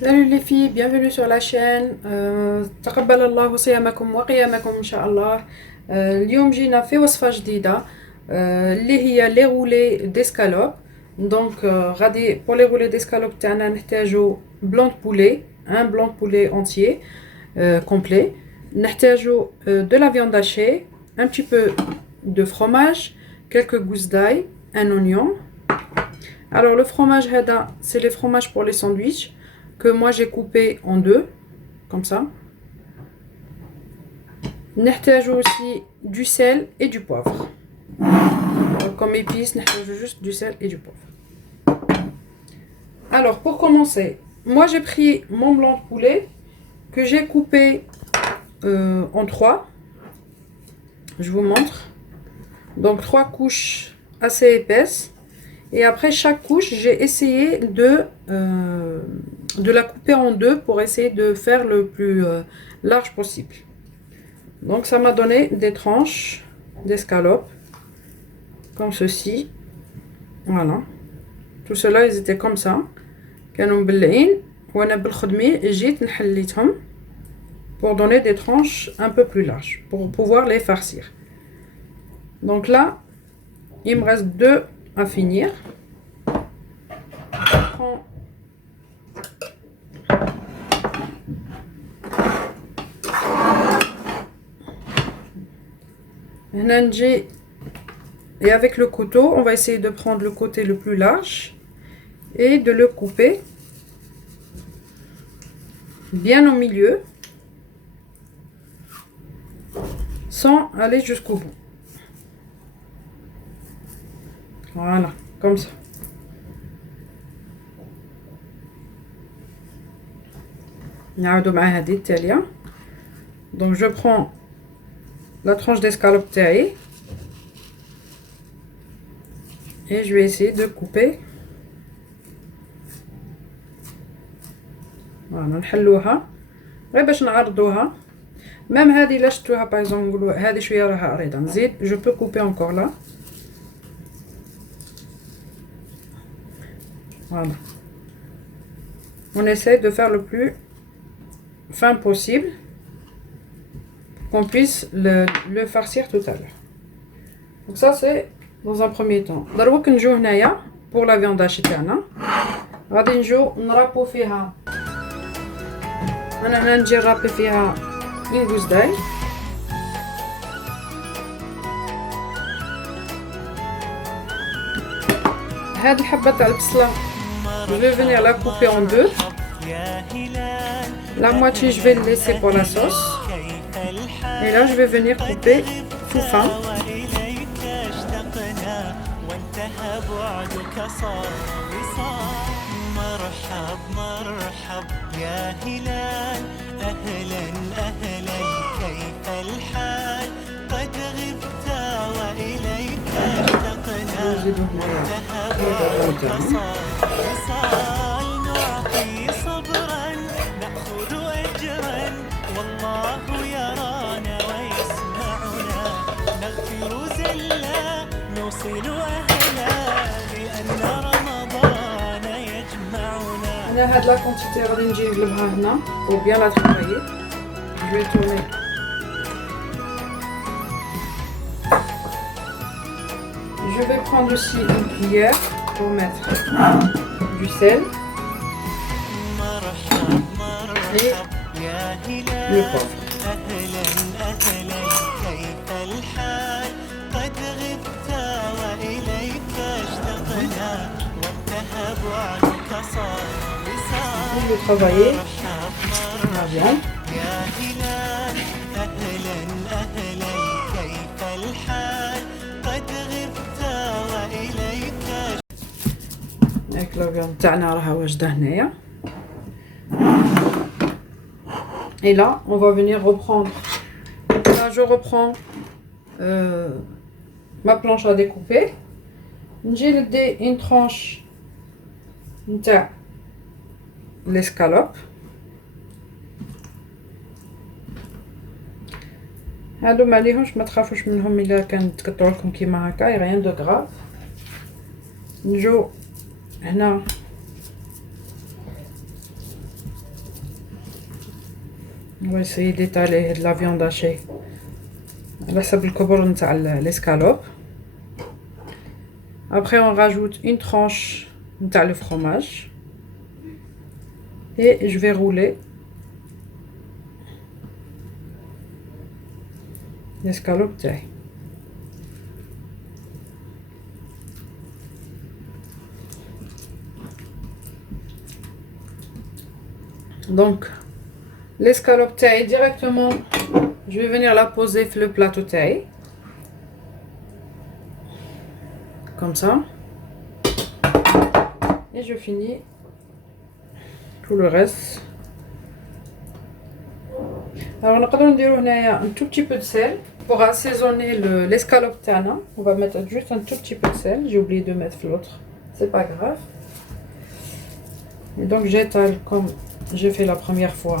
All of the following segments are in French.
Salut les filles, bienvenue sur la chaîne. تقبل الله صيامكم وقيامكم إن شاء الله. اليوم جينا في وصفة جديدة اللي هي لي غولي ديسكالوب. دونك غادي pour les roulés d'escalope تاعنا نحتاجو blanc de poulet, un blanc de poulet entier complet. نحتاجو de la viande hachée, un petit peu de fromage, quelques gousses d'ail, un oignon. Alors le fromage هذا c'est les fromages pour les sandwichs que moi j'ai coupé en deux, comme ça. نحتاجو aussi du sel et du poivre. Comme épices, نحتاجو juste du sel et du poivre. Alors pour commencer, moi j'ai pris mon blanc de poulet que j'ai coupé en trois. Je vous montre. Donc 3 couches assez épaisses. Et après chaque couche, j'ai essayé de la couper en deux pour essayer de faire le plus large possible. Donc ça m'a donné des tranches d'escalope, comme ceci. Voilà. Tout cela, ils étaient comme ça. كانوا مبلعين وانا بالخدمي جيت نحليتهم pour donner des tranches un peu plus larges, pour pouvoir les farcir. Donc là, il me reste 2 à finir. Je prends un NG et avec le couteau, on va essayer de prendre le côté le plus large et de le couper bien au milieu sans aller jusqu'au bout. Voilà, comme ça. نعاودو مع هذه التالية. Donc je prends la tranche d'escalope تاعي et je vais essayer de couper. Voilà, نحلوها غير باش نعرضوها. Même هذه الا شفتوها باغ اكزومبل نقولوا هذه شويه راها عريضه نزيد je peux couper encore là. Voilà. On essaie de faire le plus fin possible pour qu'on puisse le farcir tout à l'heure. Donc ça c'est dans un premier temps. دروك نجو هنايا pour la viande hachée تاعنا غادي نجو نرابو فيها. انا هنا نجي نرابي فيها une gousse d'ail. هاد الحبة تاع البصلة je vais venir la couper en deux. La moitié je vais le laisser pour la sauce. Et là je vais venir couper tout fin. أنا هاد لا كونتيتي غادي نجي نقلبها هنا ou bien la travailler. Je vais tourner. Je vais prendre aussi une cuillère pour mettre du sel et le poivre. Je vais travailler la viande. Avec la viande تاعنا راها واجده هنايا. Et là, on va venir reprendre. Là, je reprends ma planche à découper. J'ai une tranche de l'escalope. هادو ماليهمش ما تخافوش منهم الا كانت تقطعوا لكم كيما هكا rien de grave. نجو هنا On va essayer d'étaler de la viande hachée على حسب الكبر نتاع l'escalope. Après on rajoute une tranche نتاع le fromage et je vais rouler l'escalope تاعي. Donc l'escalope taille directement, je vais venir la poser sur le plateau taille. Comme ça. Et je finis tout le reste. Alors on a un tout petit peu de sel pour assaisonner l'escalope tana. On va mettre juste un tout petit peu de sel. J'ai oublié de mettre l'autre. C'est pas grave. Et donc j'étale comme j'ai fait la première fois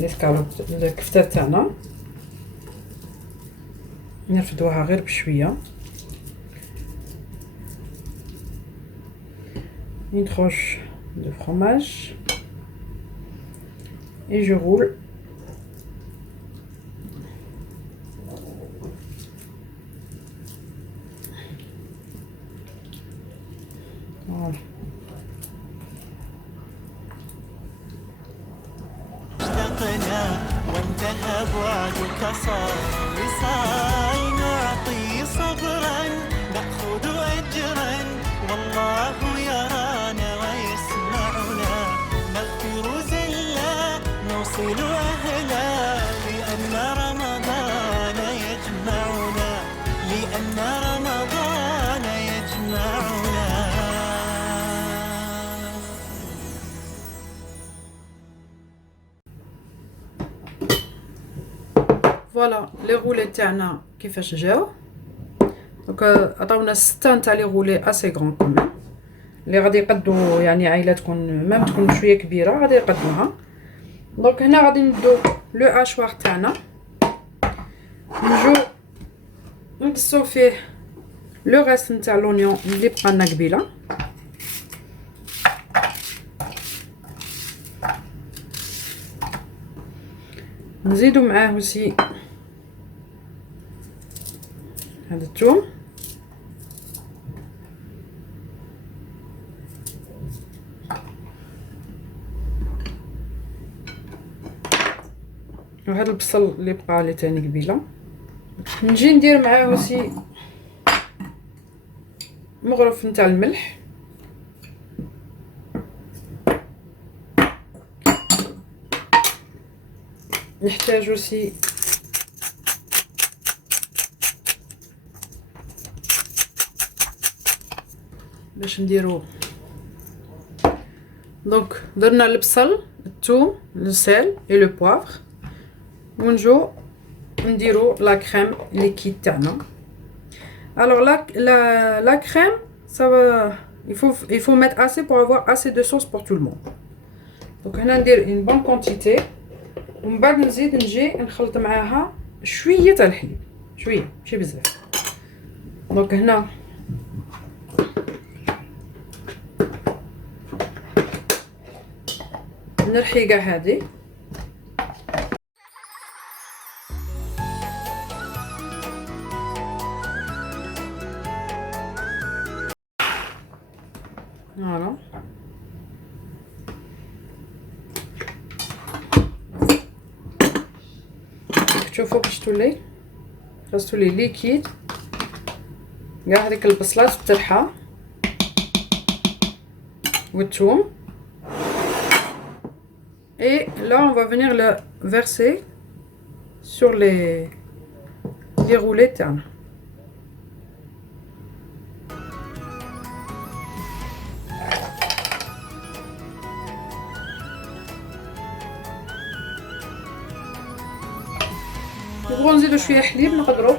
l'escalope de kfta تاعنا نرفدوها غير بشويه. Une tranche de fromage et je roule. Voilà. وانتهى بعدك صار وصال نعطي صبرا نأخذ أجرا والله يرانا ويسمعنا نغفر زلا نوصل أهلا لأن رمضان يجمعنا لأن رمضان يجمعنا. Voilà les roulés تاعنا كيفاش جاو. دونك عطاونا 6 تاع لي رولي اسي غران كومون اللي غادي يقدو يعني عائلاتكم ميم تكون شويه كبيره غادي يقدوها. دونك هنا غادي ندو لو اشوار تاعنا نجو نقصو فيه لو ريست نتاع لونيون اللي بقى لنا قبيله. نزيدو معاه وسي هذا الثوم وهذا البصل اللي بقى لي تاني قبيله. نجي ندير معاه وسي مغرف نتاع الملح نحتاج وسي باش نديرو. دونك درنا البصل الثوم السال اي لو بوافر ونجو نديرو لا كريم ليكيد تاعنا. alors la crème ça va il faut mettre assez pour avoir assez de sauce pour tout le monde. donc هنا ندير une bonne quantité ومن بعد نزيد نجي نخلط معاها شويه تاع الحليب شويه ماشي بزاف. دونك هنا نرحي كاع هادي فوالا. شوفوا كيفاش تولي خاص تولي ليكيد كاع هذيك البصلات والترحه والثوم. Et là on va venir le verser sur les roulés تاعنا. نبغوا نزيدو شويه حليب نقدروا.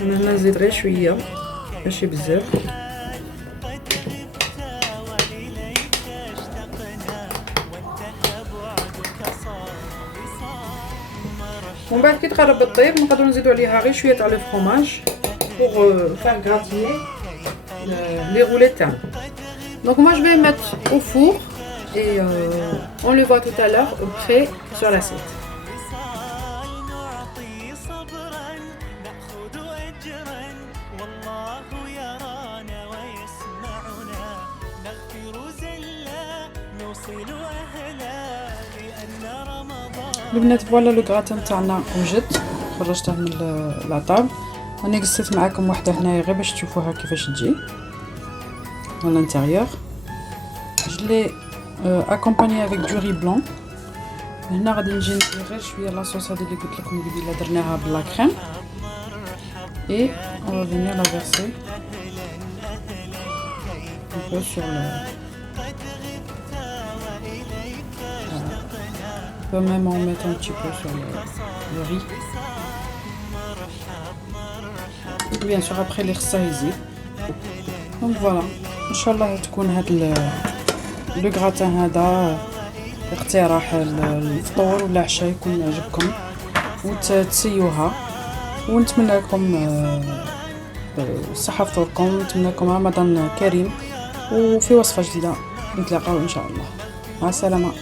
انا هنا نزيد غير شويه ماشي بزاف. ومن بعد كي تقرب الطيب نقدروا نزيدوا عليها غير شويه تاع لو فرomage pour faire gratiner les roulés تاعنا. Donc moi je vais mettre au four et on le voit tout à l'heure prêt sur l'assiette. البنات فوالا لو غراتان تاعنا وجد، خرجته من لاطابل. انا قصيت معاكم وحده هنايا غير باش تشوفوها كيفاش تجي dans l'intérieur. Je l'ai accompagné avec du riz blanc. هنا غادي نجي ندير غير شويه لاصوص هذه اللي قلت لكم قبيله درناها بلا كريم et on va venir la verser un peu sur le on peut même en mettre un petit peu sur le riz. Bien sûr après les خصها يزيد. Donc voilà ان شاء الله تكون هاد لو غراتان هذا اقتراح الفطور ولا عشاء يكون يعجبكم وتسيوها، ونتمنى لكم صحة فطوركم، ونتمنى لكم رمضان كريم، وفي وصفة جديدة نتلاقاو ان شاء الله. مع السلامة.